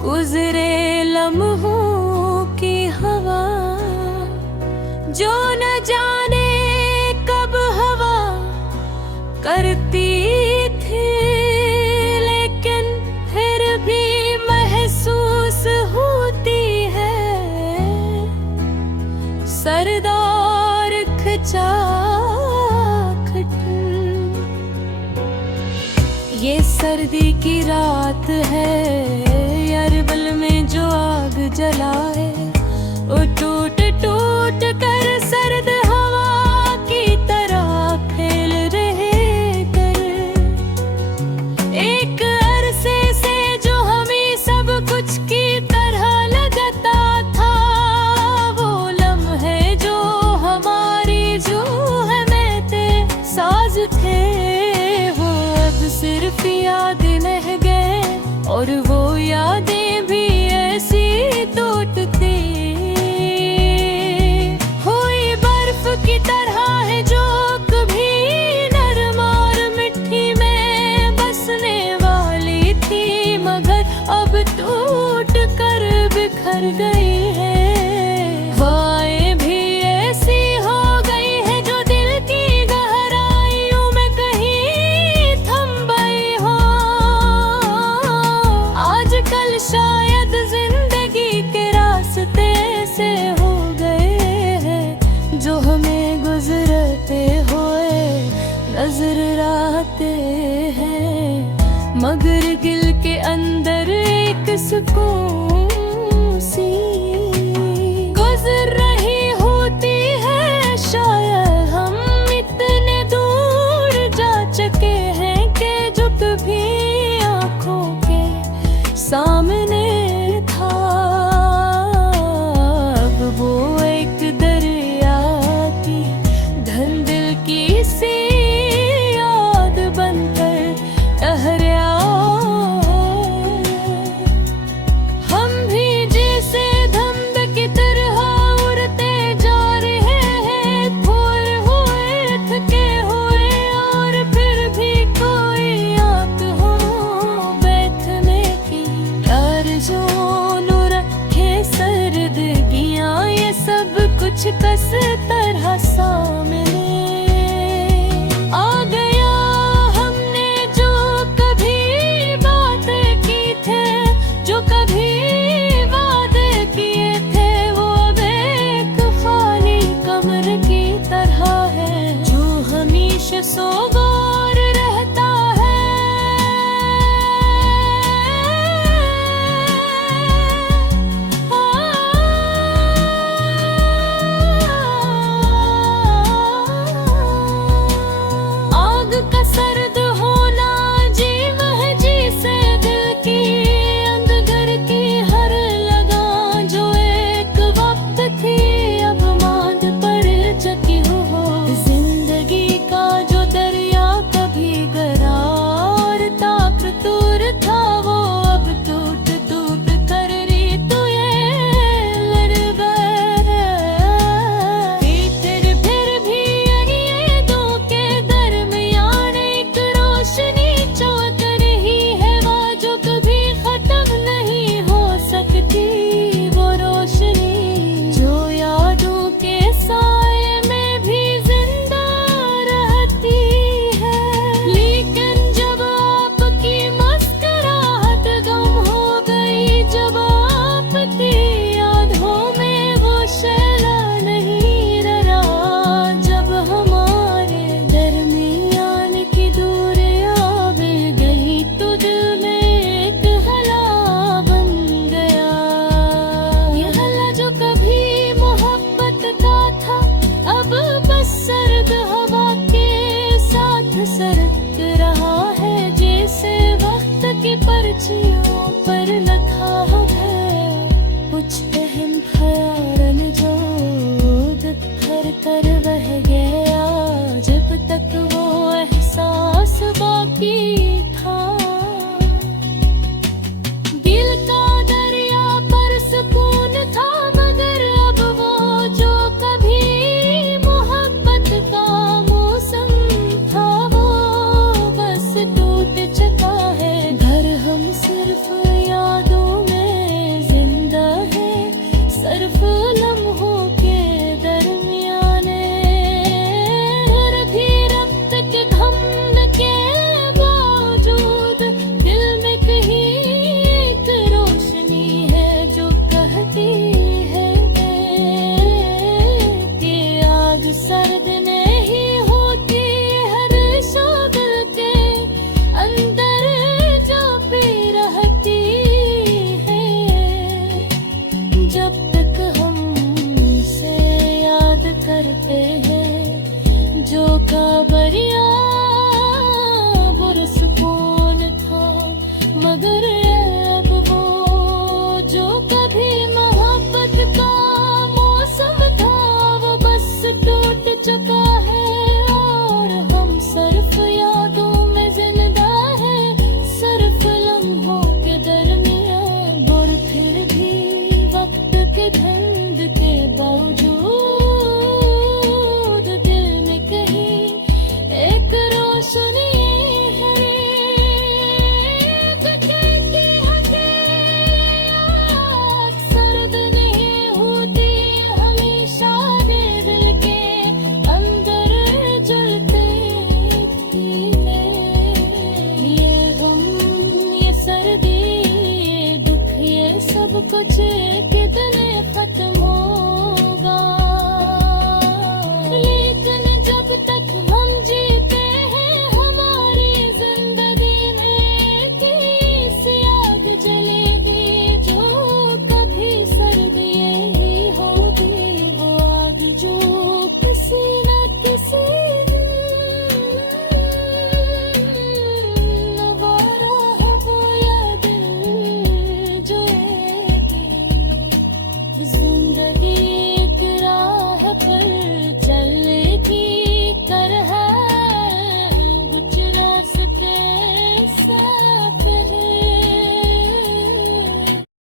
गुजरे लम्हों की हवा, जो न जाने कब हवा करती थी, लेकिन फिर भी महसूस होती है। सरदार खचा ये सर्दी की रात है, अरबल में जो आग जलाए, वो टूट टूट कर सर्द हवा की तरह फैल रहे कर। एक अरसे से जो हमें सब कुछ की तरह लगता था, वो लम्हे जो हमारी जो है महते साज थे, सिर्फ यादें रह गए और वो यादें भी ऐसी टूटती हुई बर्फ की तरह है, जो कभी नरम और मिट्टी में बसने वाली थी, मगर अब टूट कर बिखर गई है। हवाएं भी ऐसी हो गई है जो दिल की गहराइयों में कहीं थम गई हो। आजकल शायद जिंदगी के रास्ते से हो गए हैं, जो हमें गुजरते हुए नजर आते हैं, मगर दिल के अंदर एक सुकून सी गुजर रही होती है। शायद हम इतने दूर जा चुके हैं कि जो कभी आंखों के सामने था, अब वो एक दरिया की धंधल की सी याद बनकर ठहरा। हम भी जैसे धुंध की तरह उड़ते जा रहे हैं, खोए हुए थके हुए, और फिर भी कोई आंख हो बैठने की। आरज़ू रखे सर्दगियां, ये सब कुछ कस तरह सामने आ गया। हमने जो कभी बातें की थे, जो कभी वादे किए थे, वो अब एक खाली कमरे की तरह है, जो हमेशा सोगवार रहता है। आग का सर्द होना जीव है जिसे दिल की अंधकार की हर लगान, जो एक वक्त थी अब मांद पड़ चुकी हो। जिंदगी का जो दरिया कभी गरार था, प्रतुर था, वो अब टूट टूट कर रीत लड़ गए। फिर भी ये दो के दरमियान एक रोशनी चमक रही है, वह जो कभी खत्म नहीं हो सकती। वो रोशनी जो यादों के साए में भी जिंदा रहती है। लेकिन जब आपकी मुस्कुराहट गम हो गई, जब आपकी यादों में वो शैला नहीं रहा, जब हमारे दरमियान की दूरियां बढ़ गई, तो दिल में एक हला बन गया। ये हला जो कभी मोहब्बत का था, अब बस सर्द हवा के साथ सरक रहा है, जैसे वक्त की पर्चियों पर लिखा है कुछ अहम ख्याल जो बिखर कर बह गया, जब तक वो एहसास बाकी था। दिल का दरिया पर सुकून था, मगर अब वो जो कभी मोहब्बत का मौसम था, वो बस टूट चुका है। घर हम सिर्फ यादों सोचे कि